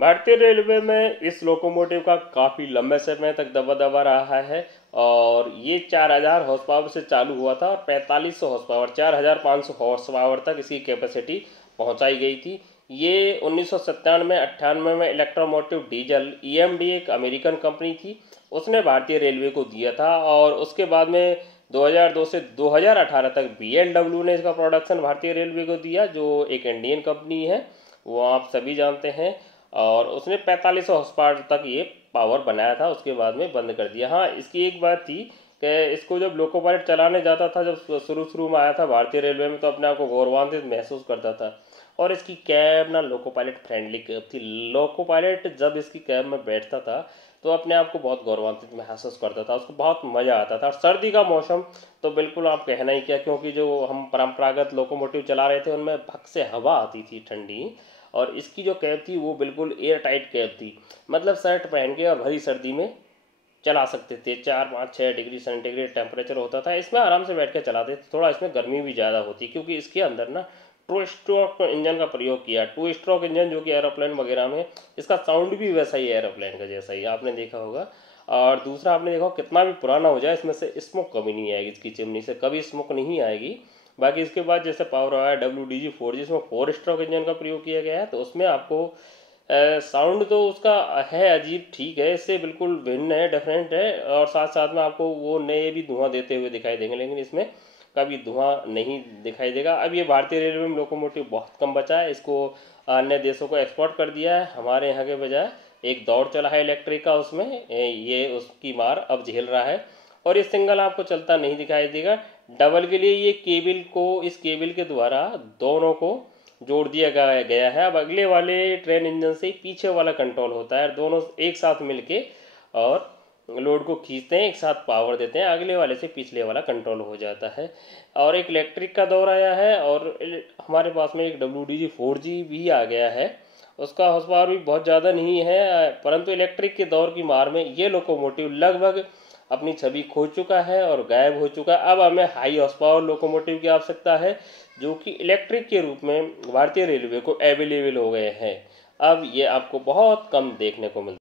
भारतीय रेलवे में इस लोकोमोटिव का काफ़ी लंबे समय तक दबदबा रहा है। और ये 4000 हॉर्स पावर से चालू हुआ था और 4500 हॉर्स पावर 4500 हॉर्स पावर तक इसकी कैपेसिटी पहुंचाई गई थी। ये 1997-98 में इलेक्ट्रोमोटिव डीजल ईएमडी एक अमेरिकन कंपनी थी, उसने भारतीय रेलवे को दिया था। और उसके बाद में 2002 से 2018 तक बीएलडब्ल्यू ने इसका प्रोडक्शन भारतीय रेलवे को दिया, जो एक इंडियन कंपनी है, वो आप सभी जानते हैं। और उसने 4500 हॉर्स पावर तक ये पावर बनाया था, उसके बाद में बंद कर दिया। हाँ, इसकी एक बात थी कि इसको जब लोको पायलट चलाने जाता था, जब शुरू शुरू में आया था भारतीय रेलवे में, तो अपने आप को गौरवान्वित महसूस करता था। और इसकी कैब ना लोको पायलट फ्रेंडली कैब थी। लोको पायलट जब इसकी कैब में बैठता था तो अपने आप को बहुत गौरवान्वित महसूस करता था, उसको बहुत मज़ा आता था। और सर्दी का मौसम तो बिल्कुल आप कहना ही क्या, क्योंकि जो हम परंपरागत लोकोमोटिव चला रहे थे उनमें भक से हवा आती थी ठंडी। और इसकी जो कैब थी वो बिल्कुल एयर टाइट कैब थी, मतलब शर्ट पहन के और भरी सर्दी में चला सकते थे। 4, 5, 6 डिग्री सेंटीग्रेड टेम्परेचर होता था, इसमें आराम से बैठ के चलाते थे। थोड़ा इसमें गर्मी भी ज़्यादा होती क्योंकि इसके अंदर ना टू स्ट्रोक इंजन का प्रयोग किया। टू स्ट्रोक इंजन जो कि एरोप्लेन वगैरह में, इसका साउंड भी वैसा ही है एरोप्लेन का जैसा ही, आपने देखा होगा। और दूसरा आपने देखा कितना भी पुराना हो जाए इसमें से स्मोक कभी नहीं आएगी, इसकी चिमनी से कभी स्मोक नहीं आएगी। बाकी इसके बाद जैसे पावर आया WDG4, जिसमें 4 स्ट्रोक इंजन का प्रयोग किया गया है, तो उसमें आपको साउंड तो उसका है अजीब, ठीक है, इससे बिल्कुल भिन्न है, डिफरेंट है। और साथ साथ में आपको वो नए भी धुआं देते हुए दिखाई देंगे, लेकिन इसमें कभी धुआं नहीं दिखाई देगा। अब ये भारतीय रेलवे में लोकोमोटिव बहुत कम बचा है, इसको अन्य देशों को एक्सपोर्ट कर दिया है, हमारे यहाँ के बजाय एक दौर चला है इलेक्ट्रिक का, उसमें ये उसकी मार अब झेल रहा है। और ये सिंगल आपको चलता नहीं दिखाई देगा। डबल के लिए ये केबल को, इस केबल के द्वारा दोनों को जोड़ दिया गया है। अब अगले वाले ट्रेन इंजन से पीछे वाला कंट्रोल होता है, दोनों एक साथ मिलके और लोड को खींचते हैं, एक साथ पावर देते हैं, अगले वाले से पिछले वाला कंट्रोल हो जाता है। और एक इलेक्ट्रिक का दौर आया है और हमारे पास में एक WDG4G भी आ गया है। उसका हॉर्स पावर भी बहुत ज़्यादा नहीं है, परंतु इलेक्ट्रिक के दौर की मार में ये लोकोमोटिव लगभग अपनी छवि खो चुका है और गायब हो चुका है। अब हमें हाई हॉर्स पावर लोकोमोटिव की आवश्यकता है, जो कि इलेक्ट्रिक के रूप में भारतीय रेलवे को अवेलेबल हो गए हैं। अब ये आपको बहुत कम देखने को मिलता है।